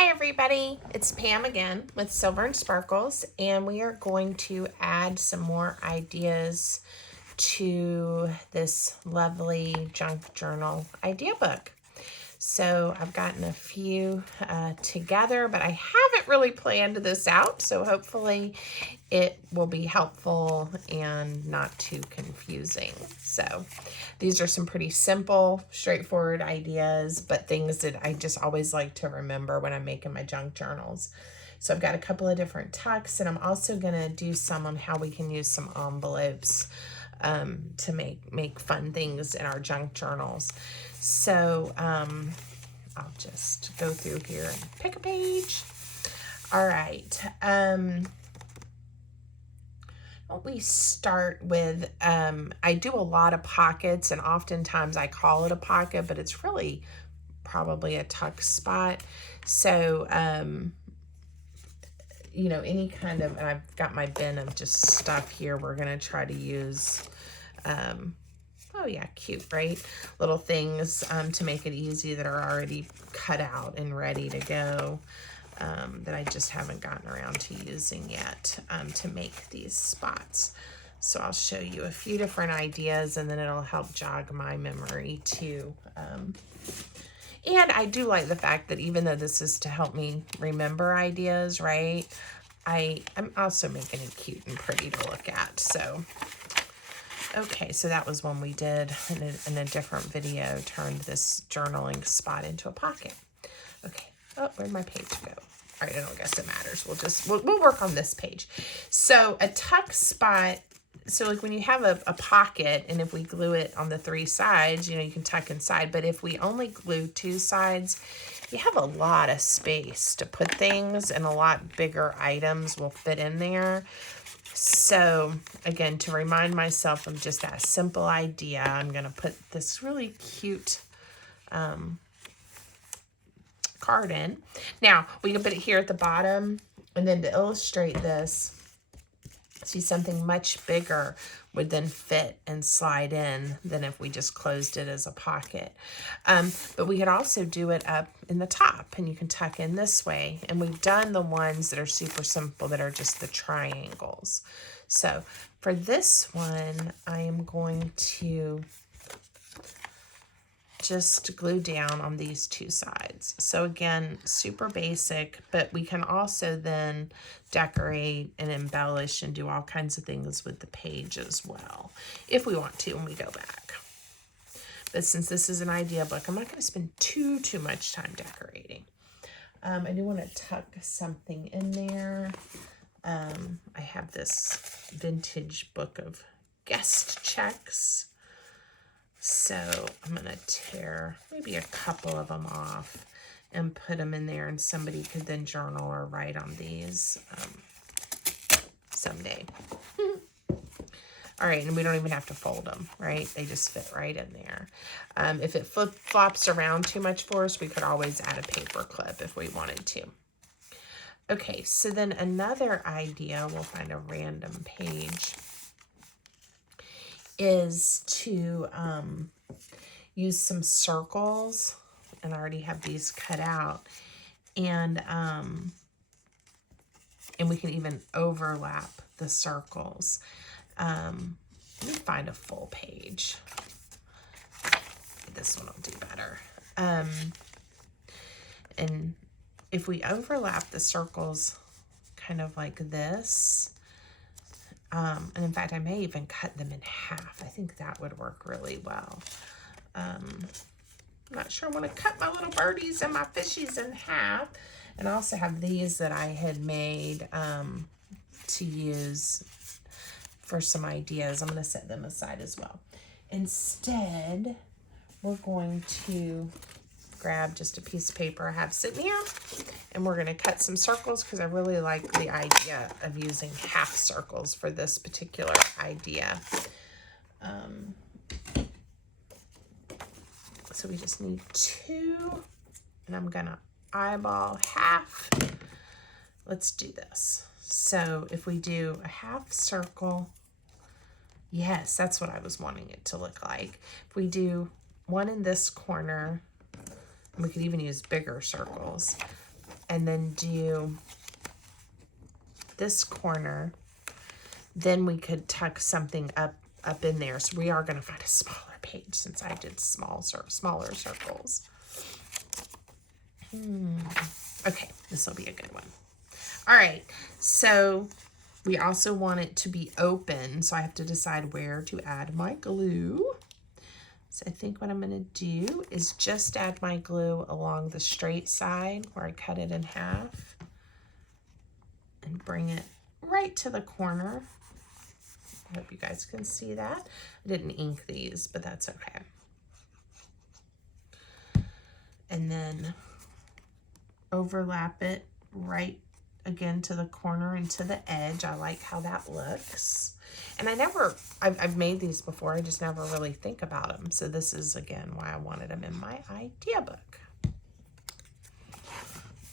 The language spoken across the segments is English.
Hi everybody, it's Pam again with Silver and Sparkles, and we are going to add some more ideas to this lovely junk journal idea book. So I've gotten a few together, but I haven't really planned this out, so hopefully it will be helpful and not too confusing. So these are some pretty simple, straightforward ideas, but things that I just always like to remember when I'm making my junk journals. So I've got a couple of different tucks, and I'm also going to do some on how we can use some envelopes to make fun things in our junk journals. So I'll just go through here and pick a page. All right. We start with, I do a lot of pockets, and oftentimes I call it a pocket, but it's really probably a tuck spot. So, you know, any kind of, and I've got my bin of just stuff here. We're going to try to use, oh yeah, cute, right? Little things to make it easy that are already cut out and ready to go. That I just haven't gotten around to using yet to make these spots. So I'll show you a few different ideas, and then it'll help jog my memory too. And I do like the fact that even though this is to help me remember ideas, right, I'm also making it cute and pretty to look at. So, okay, so that was one we did in a different video, turned this journaling spot into a pocket. Okay. Oh, where'd my page go? All right, I don't guess it matters. We'll work on this page. So a tuck spot, so like when you have a pocket, and if we glue it on the 3 sides, you know, you can tuck inside. But if we only glue 2 sides, you have a lot of space to put things, and a lot bigger items will fit in there. So again, to remind myself of just that simple idea, I'm going to put this really cute card in. Now we can put it here at the bottom, and then to illustrate this, see, something much bigger would then fit and slide in than if we just closed it as a pocket. But we could also do it up in the top, and you can tuck in this way. And we've done the ones that are super simple, that are just the triangles. So for this one, I am going to just glue down on these 2 sides. So again, super basic, but we can also then decorate and embellish and do all kinds of things with the page as well, if we want to when we go back. But since this is an idea book, I'm not going to spend too much time decorating. I do want to tuck something in there. I have this vintage book of guest checks. So I'm going to tear maybe a couple of them off and put them in there, and somebody could then journal or write on these someday. All right, and we don't even have to fold them, right? They just fit right in there. If it flip-flops around too much for us, we could always add a paper clip if we wanted to. Okay, so then another idea, we'll find a random page, is to use some circles, and I already have these cut out, and we can even overlap the circles. Let me find a full page. This one will do better. And if we overlap the circles kind of like this, and in fact, I may even cut them in half. I think that would work really well. I'm not sure I want to cut my little birdies and my fishies in half. And I also have these that I had made to use for some ideas. I'm going to set them aside as well. Instead, we're going to grab just a piece of paper I have sitting here, and we're going to cut some circles, because I really like the idea of using half circles for this particular idea. So we just need 2, and I'm going to eyeball half. Let's do this. So if we do a half circle, yes, that's what I was wanting it to look like. If we do one in this corner, we could even use bigger circles. and then do this corner, then we could tuck something up in there. So we are going to find a smaller page since I did smaller circles. Okay, this will be a good one. All right, so we also want it to be open, so I have to decide where to add my glue. So I think what I'm going to do is just add my glue along the straight side where I cut it in half and bring it right to the corner. I hope you guys can see that. I didn't ink these, but that's okay. And then overlap it right again to the corner and to the edge. I like how that looks. And I've made these before, I just never really think about them. So this is, again, why I wanted them in my idea book.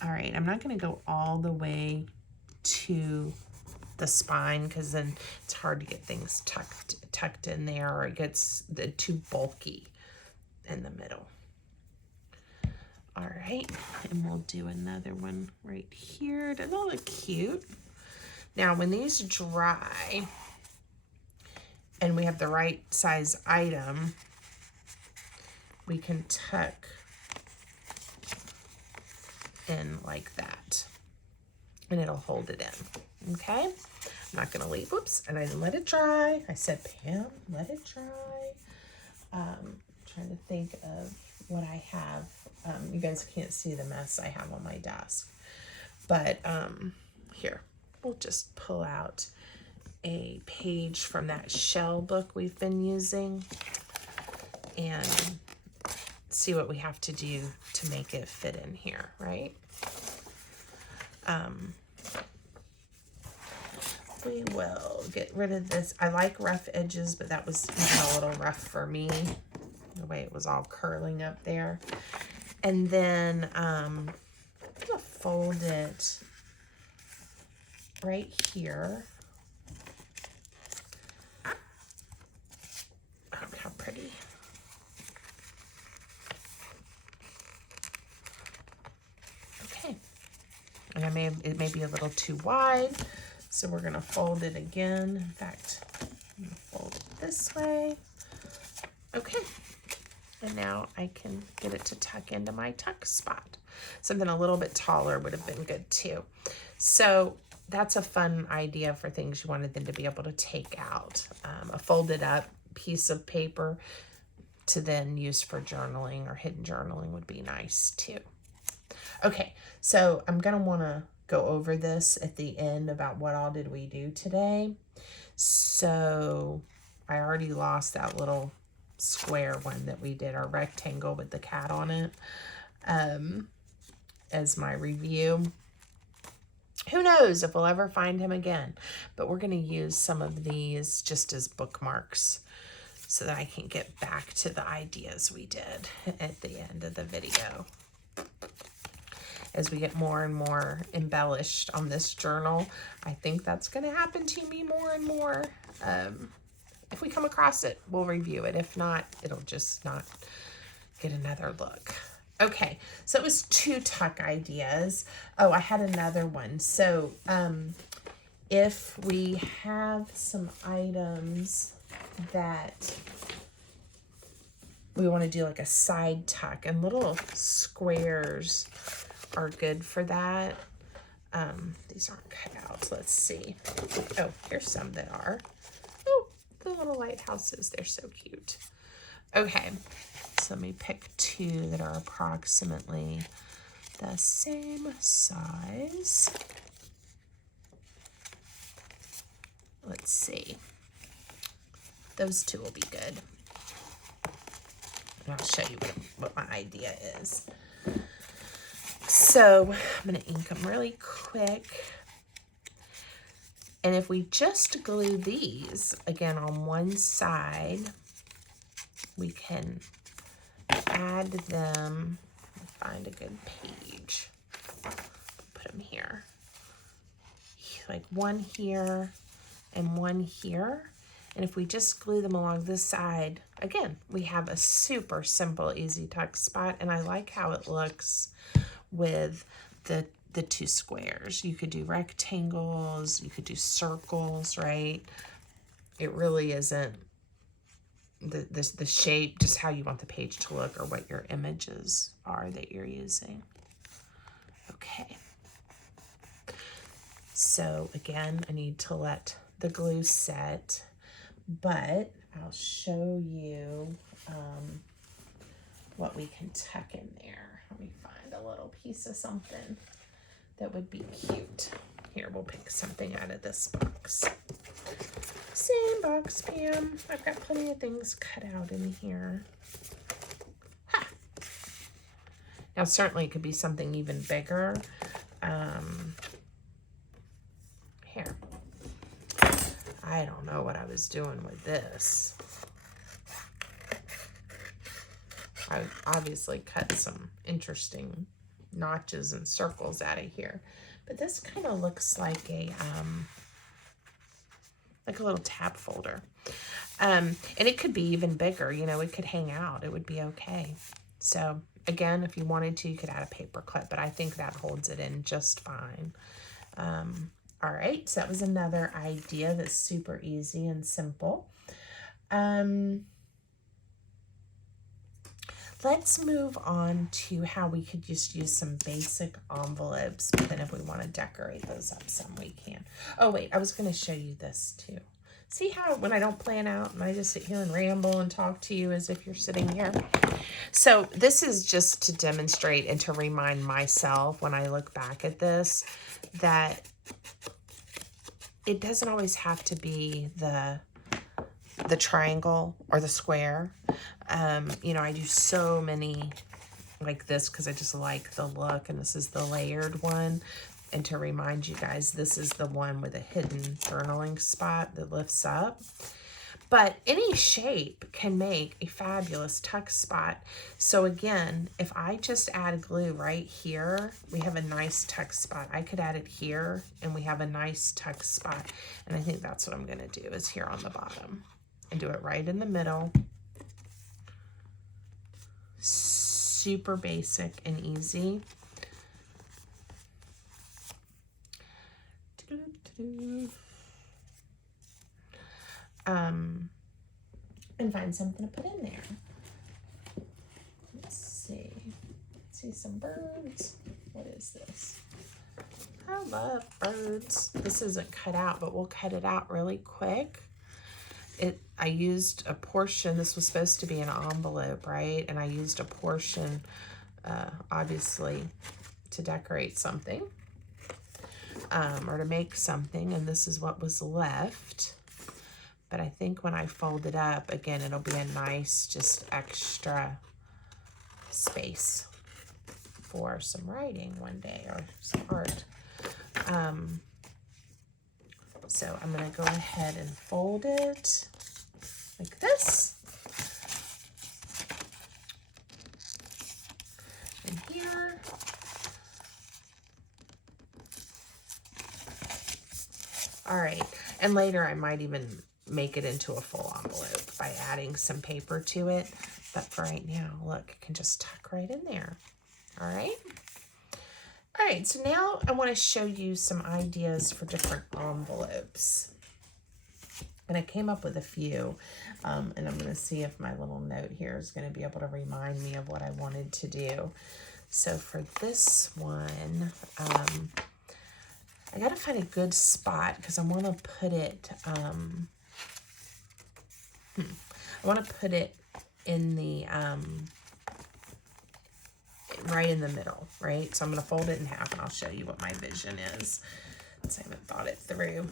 All right, I'm not going to go all the way to the spine because then it's hard to get things tucked in there, or it gets too bulky in the middle. All right, and we'll do another one right here. Doesn't that look cute? Now, when these dry and we have the right size item, we can tuck in like that, and it'll hold it in, okay? I'm not gonna leave, whoops, and I didn't let it dry. I said, Pam, let it dry. Trying to think of what I have. You guys can't see the mess I have on my desk, but here, we'll just pull out a page from that shell book we've been using and see what we have to do to make it fit in here, right? We will get rid of this. I like rough edges, but that was even a little rough for me, the way it was all curling up there. And then I'm gonna fold it right here. Oh, how pretty. Okay. And it may be a little too wide, so we're gonna fold it again. In fact, I'm gonna fold it this way. Okay. And now I can get it to tuck into my tuck spot. Something a little bit taller would have been good too. So that's a fun idea for things you wanted them to be able to take out. A folded up piece of paper to then use for journaling or hidden journaling would be nice too. Okay, so I'm gonna wanna go over this at the end about what all did we do today. So I already lost that little square one that we did, our rectangle with the cat on it, as my review. Who knows if we'll ever find him again, but we're going to use some of these just as bookmarks so that I can get back to the ideas we did at the end of the video. As we get more and more embellished on this journal, I think that's going to happen to me more and more. If we come across it, we'll review it. If not, it'll just not get another look. Okay, so it was 2 tuck ideas. Oh, I had another one. So if we have some items that we want to do like a side tuck, and little squares are good for that. These aren't cut out. Let's see. Oh, here's some that are. The little lighthouses, they're so cute. Okay, so let me pick 2 that are approximately the same size. Let's see. Those 2 will be good. And I'll show you what my idea is. So I'm going to ink them really quick. And if we just glue these, again, on one side, we can add them. Find a good page. Put them here. Like one here and one here. And if we just glue them along this side, again, we have a super simple, easy tuck spot. And I like how it looks with the the two squares. You could do rectangles, you could do circles, right? It really isn't the shape, just how you want the page to look or what your images are that you're using. Okay. So again, I need to let the glue set, but I'll show you what we can tuck in there. Let me find a little piece of something that would be cute. Here, we'll pick something out of this box. Same box, Pam. I've got plenty of things cut out in here. Ha! Now, certainly it could be something even bigger. Here. I don't know what I was doing with this. I obviously cut some interesting notches and circles out of here. But this kind of looks like a little tab folder. And it could be even bigger, you know, it could hang out. It would be okay. So again, if you wanted to, you could add a paper clip, but I think that holds it in just fine. All right, so that was another idea that's super easy and simple. Let's move on to how we could just use some basic envelopes, but then if we want to decorate those up some, we can. Oh, wait, I was going to show you this too. See how when I don't plan out and I just sit here and ramble and talk to you as if you're sitting here? So this is just to demonstrate and to remind myself when I look back at this that it doesn't always have to be the triangle or the square. You know, I do so many like this because I just like the look, and this is the layered one. And to remind you guys, this is the one with a hidden journaling spot that lifts up. But any shape can make a fabulous tuck spot. So again, if I just add glue right here, we have a nice tuck spot. I could add it here and we have a nice tuck spot. And I think that's what I'm going to do is here on the bottom and do it right in the middle. Super basic and easy. And find something to put in there. Let's see. See some birds. What is this? I love birds. This isn't cut out, but we'll cut it out really quick. I used a portion. This was supposed to be an envelope, right? And I used a portion, obviously, to decorate something. Or to make something, and this is what was left. But I think when I fold it up, again, it'll be a nice, just extra space for some writing one day or some art. So I'm going to go ahead and fold it like this. And here. All right, and later I might even make it into a full envelope by adding some paper to it. But for right now, look, it can just tuck right in there. All right. All right, so now I want to show you some ideas for different envelopes. And I came up with a few, and I'm going to see if my little note here is going to be able to remind me of what I wanted to do. So for this one, I got to find a good spot because I want to put it, in the, right in the middle, right? So I'm going to fold it in half and I'll show you what my vision is. Since I haven't thought it through.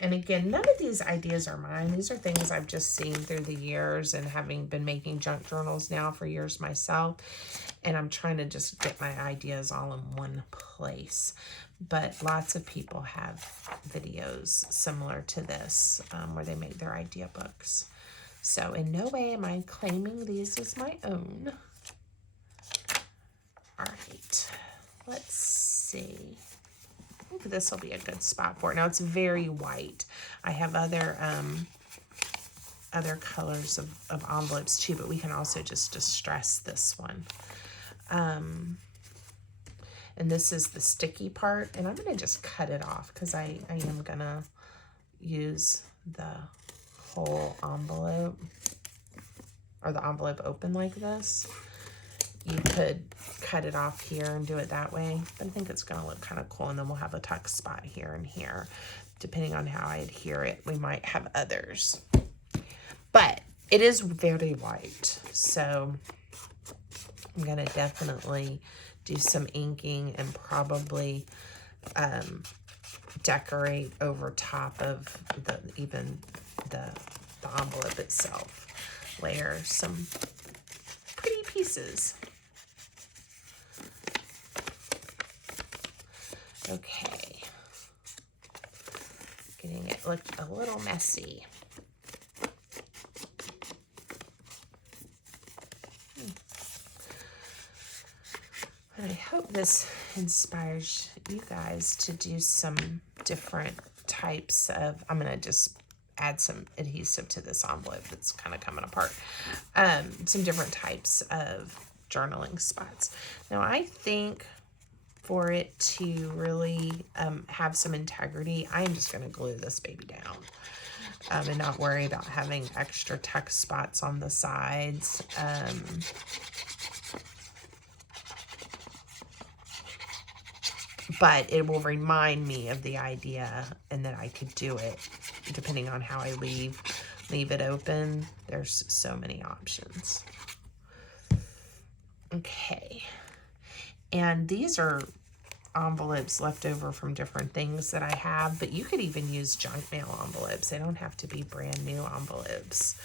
And again, none of these ideas are mine. These are things I've just seen through the years and having been making junk journals now for years myself. And I'm trying to just get my ideas all in one place. But lots of people have videos similar to this where they make their idea books. So in no way am I claiming these as my own. All right, let's see. I think this will be a good spot for it. Now it's very white. I have other colors of envelopes too, but we can also just distress this one. And this is the sticky part. And I'm going to just cut it off because I am going to use the whole envelope, or the envelope open like this. You could cut it off here and do it that way, but I think it's going to look kind of cool. And then we'll have a tuck spot here and here. Depending on how I adhere it, we might have others. But it is very white, so I'm going to definitely do some inking and probably decorate over top of even the envelope itself. Layer some pretty pieces. Okay. Getting it look a little messy. I hope this inspires you guys to do some different types of, I'm going to just add some adhesive to this envelope that's kind of coming apart. Some different types of journaling spots. Now I think for it to really have some integrity, I'm just going to glue this baby down and not worry about having extra text spots on the sides. But it will remind me of the idea and that I could do it depending on how I leave it open. There's so many options. Okay. And these are envelopes left over from different things that I have, but you could even use junk mail envelopes. They don't have to be brand new envelopes.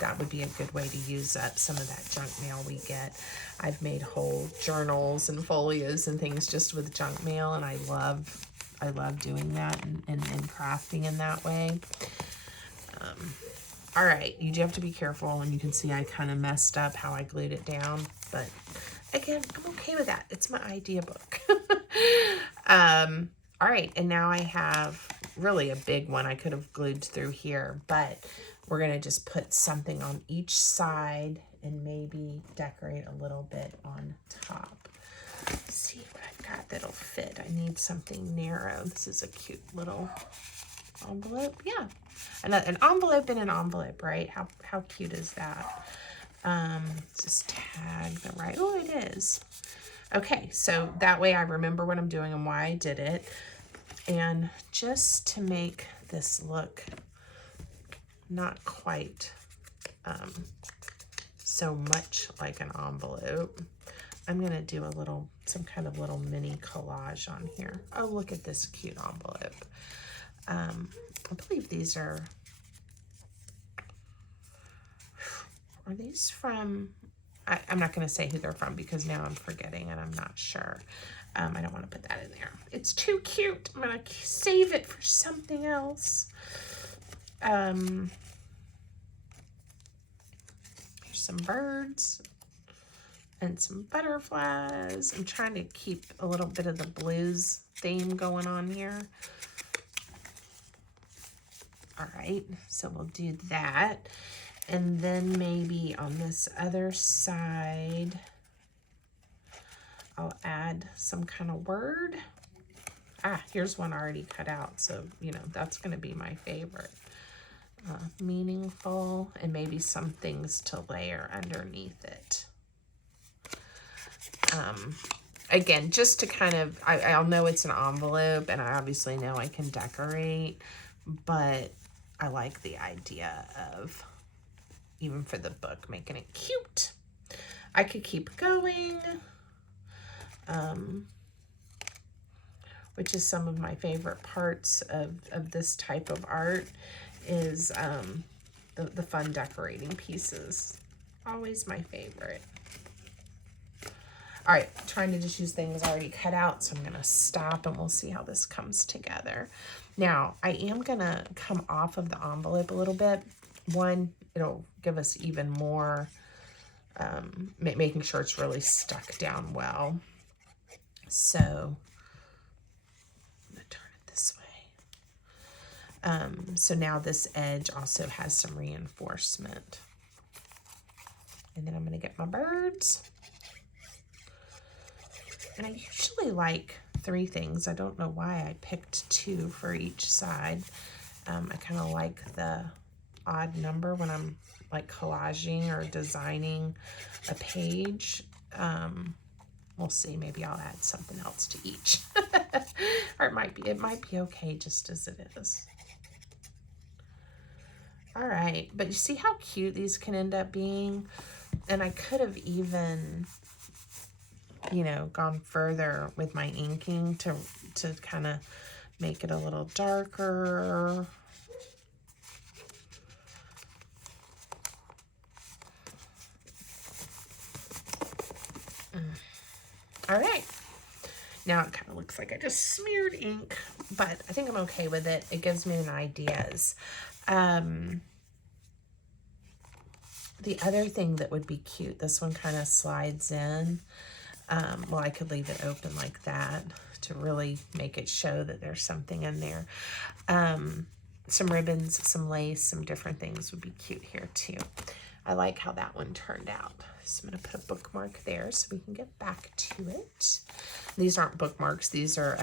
That would be a good way to use up some of that junk mail we get. I've made whole journals and folios and things just with junk mail, and I love doing that and crafting in that way. All right, you do have to be careful, and you can see I kind of messed up how I glued it down, but again, I'm okay with that. It's my idea book. All right, and now I have really a big one I could have glued through here, but we're going to just put something on each side and maybe decorate a little bit on top. Let's see what I've got that'll fit. I need something narrow. This is a cute little envelope. Yeah, an envelope in an envelope, right? How cute is that? Just tag the right. Oh, it is. Okay, so that way I remember what I'm doing and why I did it. And just to make this look not quite so much like an envelope, I'm gonna do some kind of little mini collage on here. Oh, look at this cute envelope. I believe these are these from, I'm not gonna say who they're from because now I'm forgetting and I'm not sure. I don't want to put that in there. It's too cute. I'm gonna save it for something else. Here's some birds and some butterflies. I'm trying to keep a little bit of the blues theme going on here. All right, so we'll do that. And then maybe on this other side, I'll add some kind of word. Ah, here's one already cut out. So, you know, that's going to be my favorite. Meaningful, and maybe some things to layer underneath it. Again, just to kind of, I'll know it's an envelope, and I obviously know I can decorate, but I like the idea of, even for the book, making it cute. I could keep going. Which is some of my favorite parts of this type of art is the fun decorating pieces. Always my favorite. All right, trying to just use things already cut out, so I'm going to stop and we'll see how this comes together. Now, I am going to come off of the envelope a little bit. One, it'll give us even more, making sure it's really stuck down well. So, I'm going to turn it this way. So now this edge also has some reinforcement. And then I'm going to get my birds. And I usually like 3 things. I don't know why I picked 2 for each side. I kind of like the odd number when I'm like collaging or designing a page. We'll see, maybe I'll add something else to each. Or it might be okay just as it is. All right, but you see how cute these can end up being? And I could have even, you know, gone further with my inking to kind of make it a little darker. All right. Now it kind of looks like I just smeared ink, but I think I'm okay with it. It gives me an ideas. The other thing that would be cute, this one kind of slides in. Well, I could leave it open like that to really make it show that there's something in there. Some ribbons, some lace, some different things would be cute here too. I like how that one turned out. So I'm going to put a bookmark there so we can get back to it. These aren't bookmarks. These are,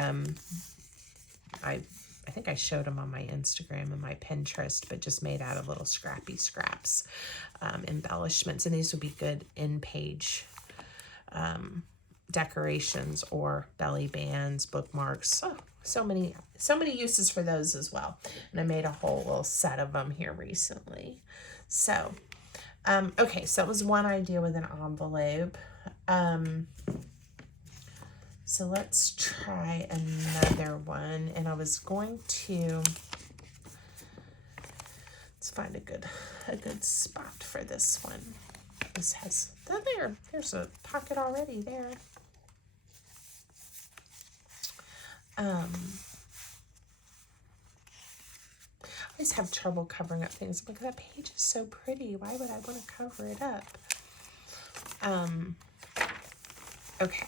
I think I showed them on my Instagram and my Pinterest, but just made out of little scrappy scraps, embellishments. And these would be good in-page decorations or belly bands, bookmarks. Oh, so many uses for those as well. And I made a whole little set of them here recently. So, okay, so that was one idea with an envelope. So let's try another one. And I was going to, let's find a good spot for this one. This has, there's a pocket already there. I always have trouble covering up things because that page is so pretty. Why would I want to cover it up? Okay.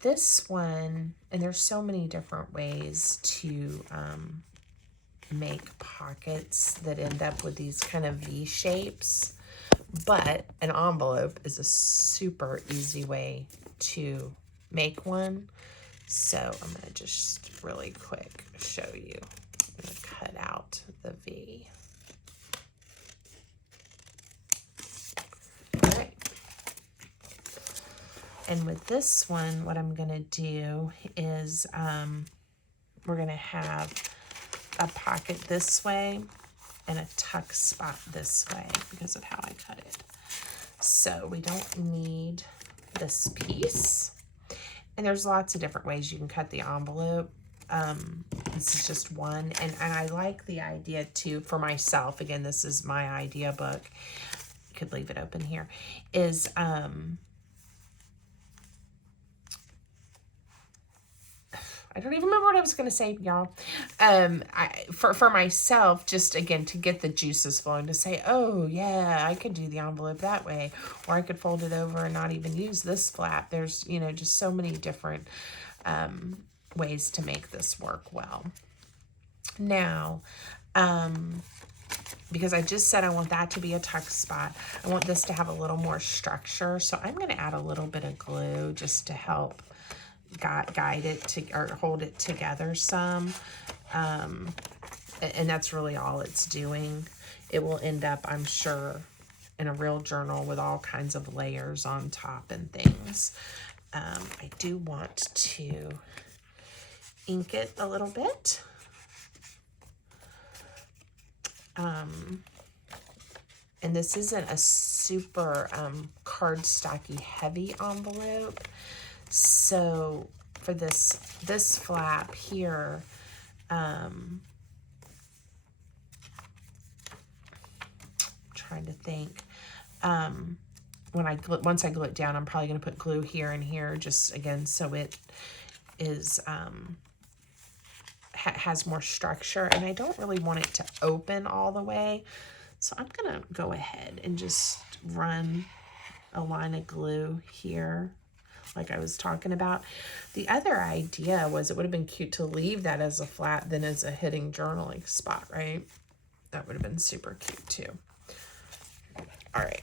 This one, and there's so many different ways to make pockets that end up with these kind of V shapes, but an envelope is a super easy way to make one. So I'm going to just really quick show you. I'm going to cut out the V. All right. And with this one, what I'm going to do is we're going to have a pocket this way and a tuck spot this way because of how I cut it. So we don't need this piece. And there's lots of different ways you can cut the envelope. This is just one. And I like the idea too for myself. Again, this is my idea book. You could leave it open here. Is I don't even remember what I was going to say, y'all. For myself, just again, to get the juices flowing, to say, oh, yeah, I could do the envelope that way. Or I could fold it over and not even use this flap. There's, you know, just so many different ways to make this work well. Now, because I just said I want that to be a tuck spot, I want this to have a little more structure. So I'm going to add a little bit of glue just to help guide it to, or hold it together some, and that's really all it's doing. It will end up, I'm sure, in a real journal with all kinds of layers on top and things. I do want to ink it a little bit. And this isn't a super cardstocky heavy envelope. So for this flap here, trying to think, once I glue it down, I'm probably going to put glue here and here, just again so it is has more structure, and I don't really want it to open all the way, so I'm gonna go ahead and just run a line of glue here like I was talking about. The other idea was it would have been cute to leave that as a flat than as a hidden journaling spot, right? That would have been super cute too. All right.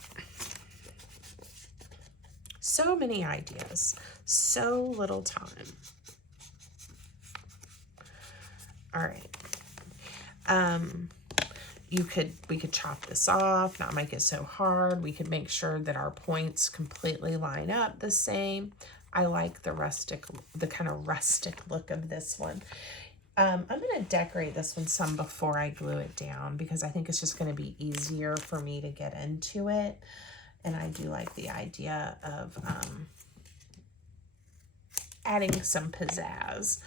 So many ideas, so little time. All right. We could chop this off, not make it so hard. We could make sure that our points completely line up the same. I like the kind of rustic look of this one. I'm going to decorate this one some before I glue it down because I think it's just going to be easier for me to get into it. And I do like the idea of adding some pizzazz.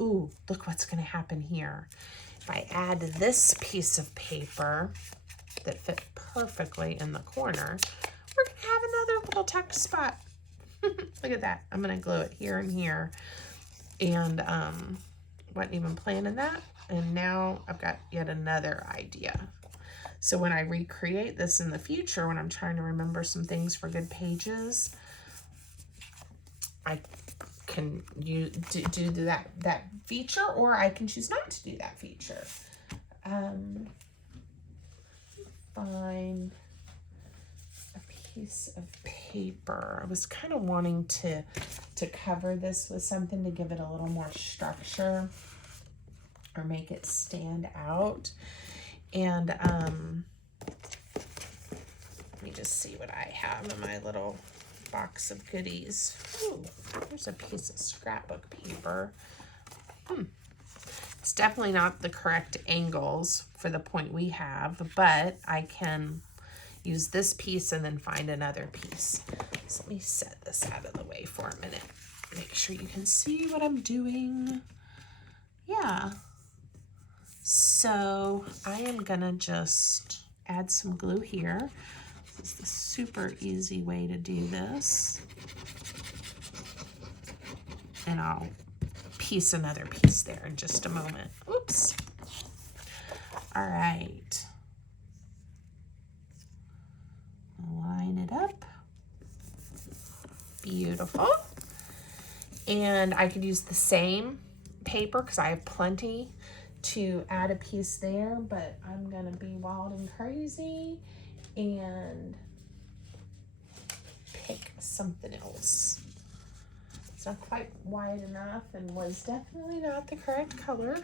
Ooh, look what's going to happen here. If I add this piece of paper that fit perfectly in the corner, we're going to have another little tuck spot. Look at that. I'm going to glue it here and here. And wasn't even planning that. And now I've got yet another idea. So when I recreate this in the future, when I'm trying to remember some things for good pages, I can do that feature, or I can choose not to do that feature. Find a piece of paper. I was kind of wanting to cover this with something to give it a little more structure or make it stand out. And let me just see what I have in my little box of goodies. Ooh, there's a piece of scrapbook paper. It's definitely not the correct angles for the point we have, but I can use this piece and then find another piece. So let me set this out of the way for a minute. Make sure you can see what I'm doing. Yeah. So I am gonna just add some glue here. This is the super easy way to do this. And I'll piece another piece there in just a moment. Oops. All right. Line it up. Beautiful. And I could use the same paper because I have plenty to add a piece there, but I'm gonna be wild and crazy and pick something else. It's not quite wide enough and was definitely not the correct color.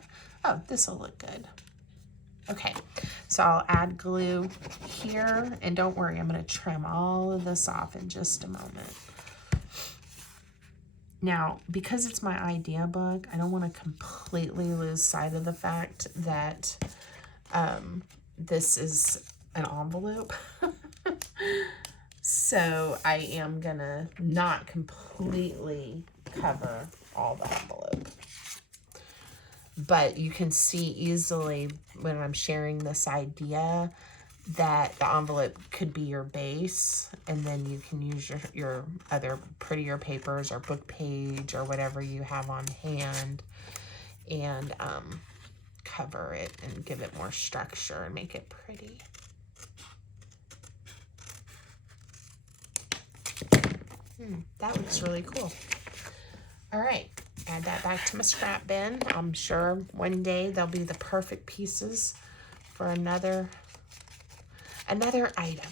Oh, this will look good. Okay, so I'll add glue here, and don't worry, I'm gonna trim all of this off in just a moment. Now, because it's my idea book, I don't want to completely lose sight of the fact that this is an envelope. So I am gonna not completely cover all the envelope. But you can see easily when I'm sharing this idea that the envelope could be your base, and then you can use your other prettier papers or book page or whatever you have on hand and cover it and give it more structure and make it pretty. That looks really cool. All right, add that back to my scrap bin. I'm sure one day they'll be the perfect pieces for another item.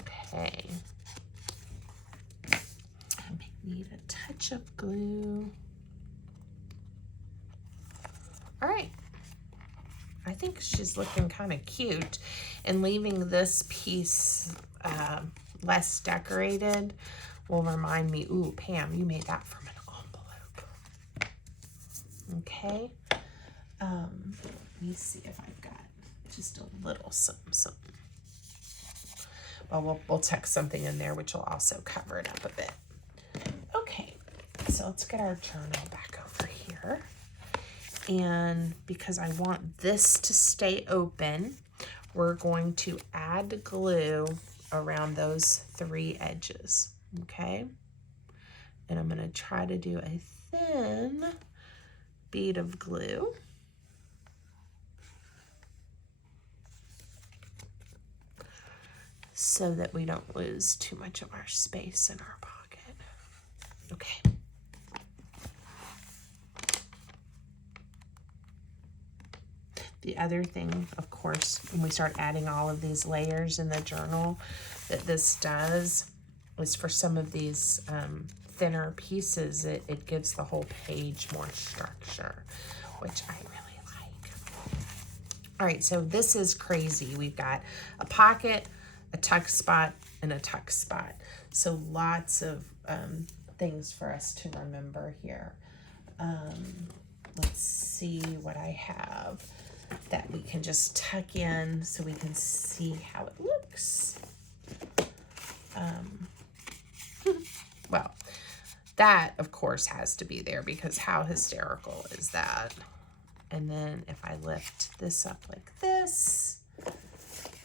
Okay. I may need a touch of glue. All right. I think she's looking kind of cute, and leaving this piece less decorated will remind me, ooh, Pam, you made that from an envelope. Okay. Let me see if I've got just a little something. Well, we'll tuck something in there, which will also cover it up a bit. Okay, so let's get our journal back over here. And because I want this to stay open, we're going to add glue around those 3 edges, okay? And I'm gonna try to do a thin bead of glue. So that we don't lose too much of our space in our pocket. Okay. The other thing, of course, when we start adding all of these layers in the journal, that this does is for some of these thinner pieces, it gives the whole page more structure, which I really like. All right, so this is crazy. We've got a pocket, a tuck spot, and a tuck spot. So lots of things for us to remember here. Let's see what I have that we can just tuck in so we can see how it looks. Well, that of course has to be there because how hysterical is that? And then if I lift this up like this,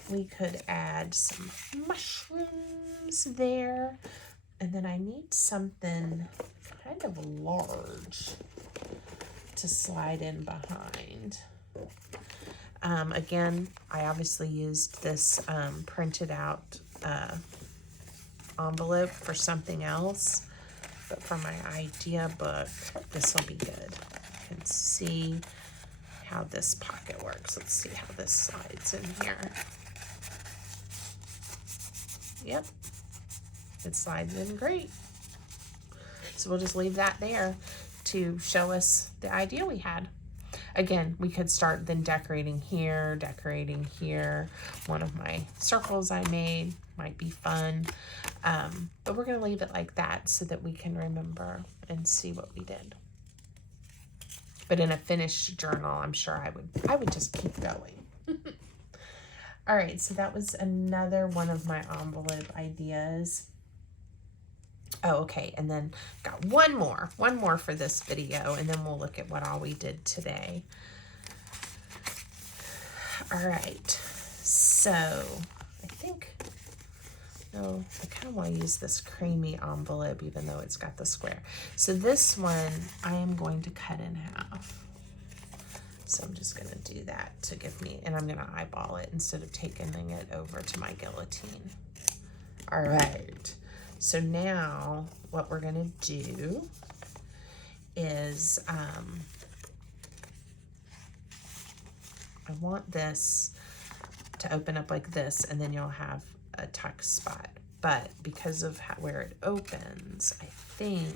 we could add some mushrooms there. And then I need something kind of large to slide in behind. Again, I obviously used this printed out envelope for something else, but for my idea book, this will be good. You can see how this pocket works. Let's see how this slides in here. Yep, it slides in great. So we'll just leave that there to show us the idea we had. Again, we could start then decorating here. One of my circles I made might be fun. But we're gonna leave it like that so that we can remember and see what we did. But in a finished journal, I'm sure I would just keep going. All right, so that was another one of my envelope ideas. Oh, okay, and then got one more for this video, and then we'll look at what all we did today. All right, so I think, no, I kind of want to use this creamy envelope, even though it's got the square. So this one, I am going to cut in half. So I'm just gonna do that to give me, and I'm gonna eyeball it instead of taking it over to my guillotine. All right. So now what we're gonna do is, I want this to open up like this, and then you'll have a tuck spot. But because of where it opens, I think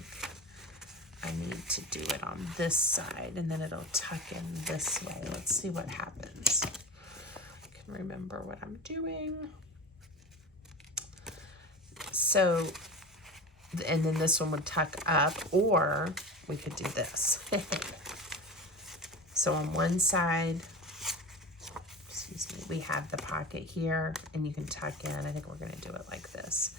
I need to do it on this side, and then it'll tuck in this way. Let's see what happens. I can remember what I'm doing. So, and then this one would tuck up, or we could do this. So on one side, excuse me, we have the pocket here, and you can tuck in. I think we're gonna do it like this.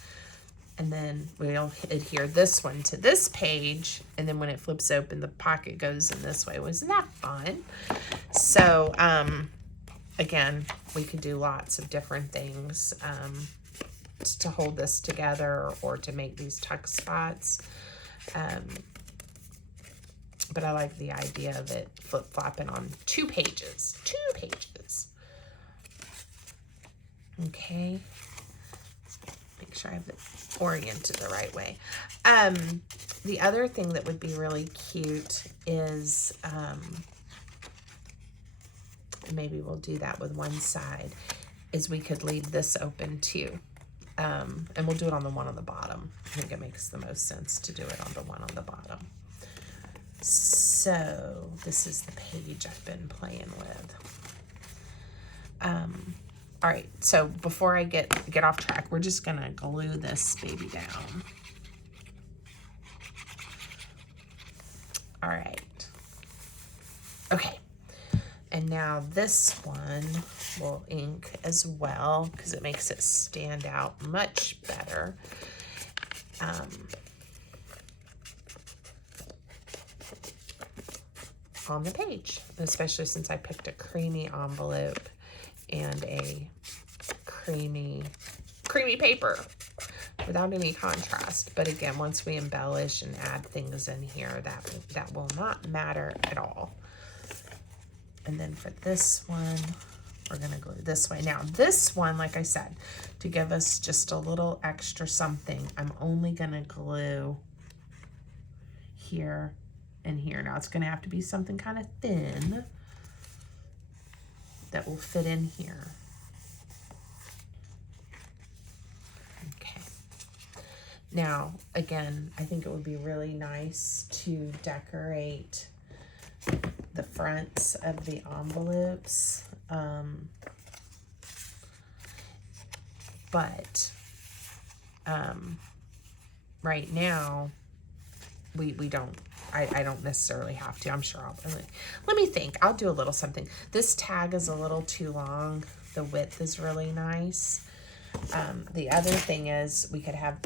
And then we'll adhere this one to this page, and then when it flips open, the pocket goes in this way. Wasn't that fun? So, again, we could do lots of different things to hold this together or to make these tuck spots. But I like the idea of it flip-flopping on two pages. Okay. Make sure I have it oriented the right way. The other thing that would be really cute is, maybe we'll do that with one side, is we could leave this open too. And we'll do it on the one on the bottom. I think it makes the most sense to do it on the one on the bottom. So this is the page I've been playing with. All right, so before I get off track, we're just gonna glue this baby down. All right. Okay, and now this one will ink as well because it makes it stand out much better. On the page, especially since I picked a creamy envelope and a creamy paper without any contrast. But again, once we embellish and add things in here, that will not matter at all. And then for this one, we're gonna glue this way. Now this one, like I said, to give us just a little extra something, I'm only gonna glue here and here. Now it's gonna have to be something kind of thin. that will fit in here. Okay. Now, again, I think it would be really nice to decorate the fronts of the envelopes. But right now, we don't, I don't necessarily have to. I'm sure let me think. I'll do a little something. This tag is a little too long. The width is really nice. The other thing is we could have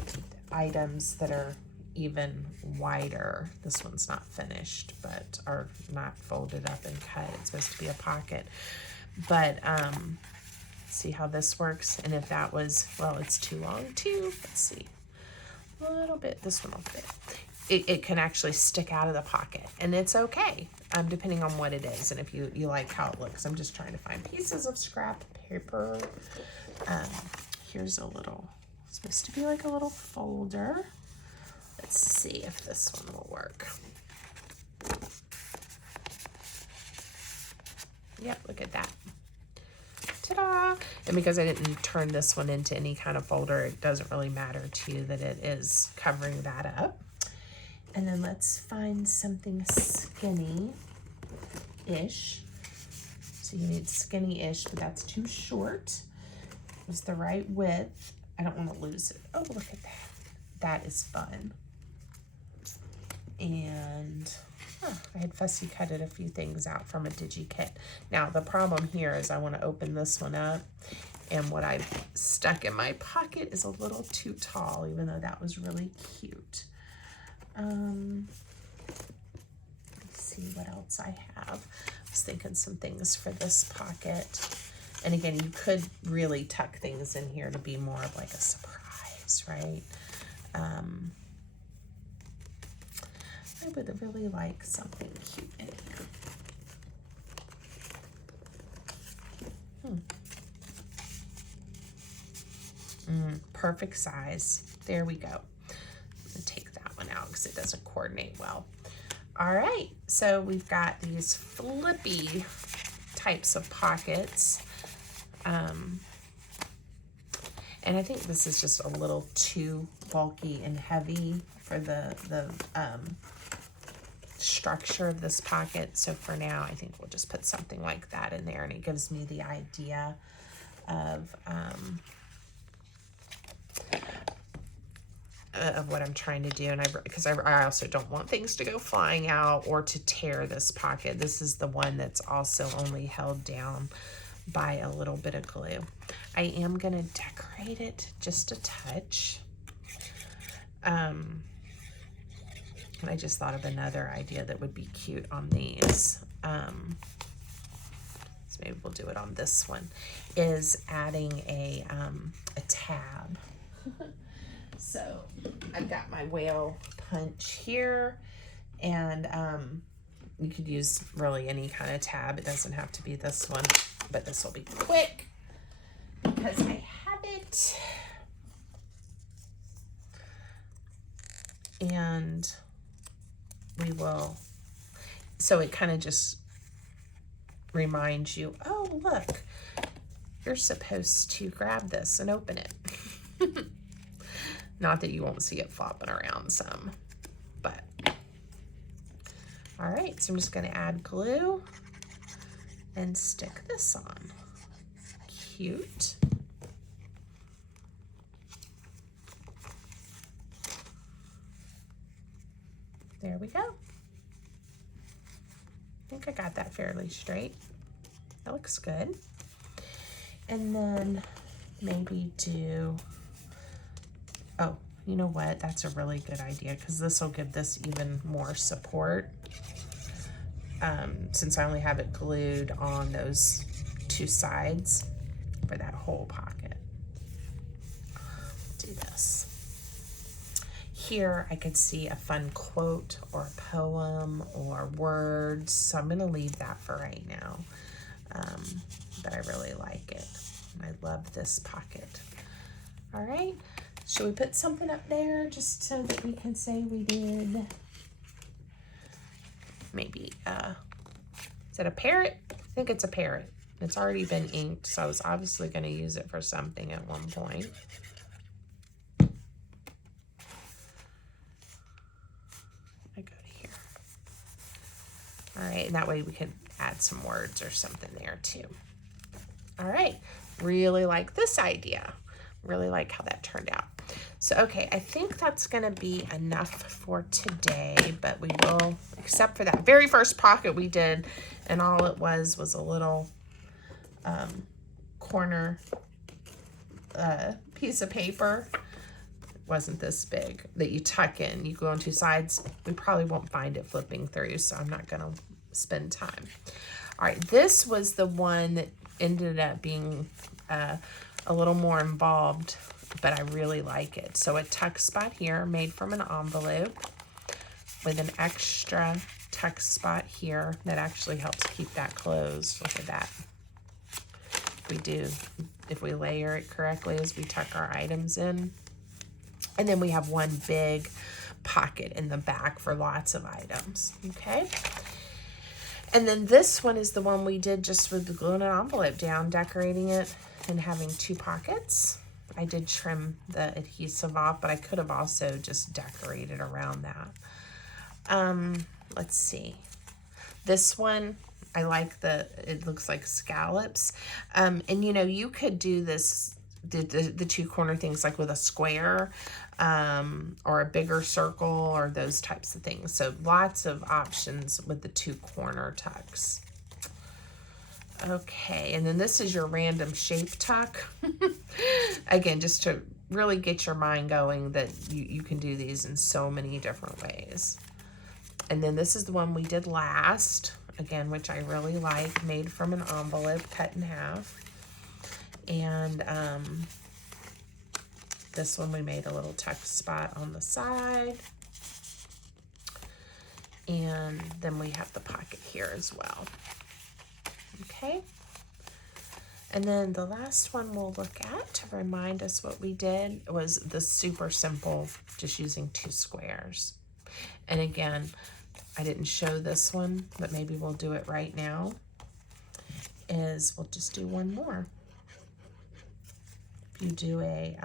items that are even wider. This one's not finished, but are not folded up and cut. It's supposed to be a pocket. But see how this works? And if that was, well, it's too long too. Let's see. A little bit, this one will fit. It can actually stick out of the pocket, and it's okay, depending on what it is and if you like how it looks. I'm just trying to find pieces of scrap paper. Here's a little, it's supposed to be like a little folder. Let's see if this one will work. Yep, look at that. Ta-da! And because I didn't turn this one into any kind of folder, it doesn't really matter to you that it is covering that up. And then let's find something skinny-ish. So you need skinny-ish, but that's too short. It's the right width. I don't want to lose it. Oh, look at that. That is fun. And I had fussy cutted a few things out from a digi kit. Now the problem here is I want to open this one up, and what I've stuck in my pocket is a little too tall, even though that was really cute. Let's see what else I have. I was thinking some things for this pocket. And again, you could really tuck things in here to be more of like a surprise, right? I would really like something cute in here. Perfect size. There we go. I'm gonna take that one out because it doesn't coordinate well. All right, so we've got these flippy types of pockets. And I think this is just a little too bulky and heavy for the structure of this pocket. So for now, I think we'll just put something like that in there, and it gives me the idea of what I'm trying to do. And because I also don't want things to go flying out or to tear this pocket. This is the one that's also only held down by a little bit of glue. I am gonna decorate it just a touch. And I just thought of another idea that would be cute on these. So maybe we'll do it on this one, is adding a tab. So I've got my whale punch here, and you could use really any kind of tab. It doesn't have to be this one, but this will be quick because I have it. And we will, so it kind of just reminds you, oh, look, you're supposed to grab this and open it. Not that you won't see it flopping around some, but. All right, so I'm just gonna add glue and stick this on. Cute. There we go. I think I got that fairly straight. That looks good. And then maybe do, oh, you know what? That's a really good idea, because this will give this even more support. Since I only have it glued on those two sides for that whole pocket. Do this. Here I could see a fun quote or a poem or words, so I'm gonna leave that for right now. But I really like it. I love this pocket. All right, should we put something up there just so that we can say we did? Maybe, is it a parrot? I think it's a parrot. It's already been inked, so I was obviously going to use it for something at one point. I go to here. All right, and that way we could add some words or something there too. All right, really like this idea. Really like how that turned out. So, okay, I think that's gonna be enough for today, but we will, except for that very first pocket we did, and all it was a little corner piece of paper. Wasn't this big, that you tuck in. You go on two sides. We probably won't find it flipping through, so I'm not gonna spend time. All right, this was the one that ended up being a little more involved, but I really like it. So a tuck spot here made from an envelope with an extra tuck spot here that actually helps keep that closed. Look at that. If we layer it correctly as we tuck our items in. And then we have one big pocket in the back for lots of items, okay? And then this one is the one we did just with the gluing an envelope down, decorating it and having two pockets. I did trim the adhesive off, but I could have also just decorated around that. Let's see. This one, I like it looks like scallops. And you know, you could do this, the two corner things like with a square or a bigger circle or those types of things. So lots of options with the two corner tucks. Okay, and then this is your random shape tuck. Again, just to really get your mind going that you can do these in so many different ways. And then this is the one we did last, again, which I really like, made from an envelope cut in half. And this one we made a little tuck spot on the side. And then we have the pocket here as well. Okay. And then the last one we'll look at to remind us what we did was the super simple, just using two squares. And again, I didn't show this one, but maybe we'll do it right now, is we'll just do one more. You do a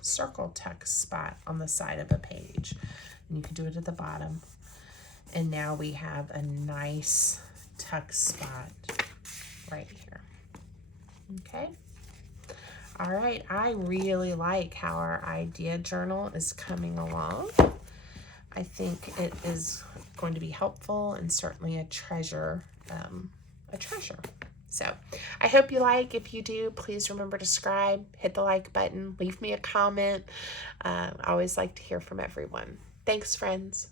circle tuck spot on the side of a page, and you can do it at the bottom. And now we have a nice tuck spot right here. Okay. All right. I really like how our idea journal is coming along. I think it is going to be helpful and certainly a treasure. So I hope you like. If you do, please remember to subscribe, hit the like button, leave me a comment. I always like to hear from everyone. Thanks, friends.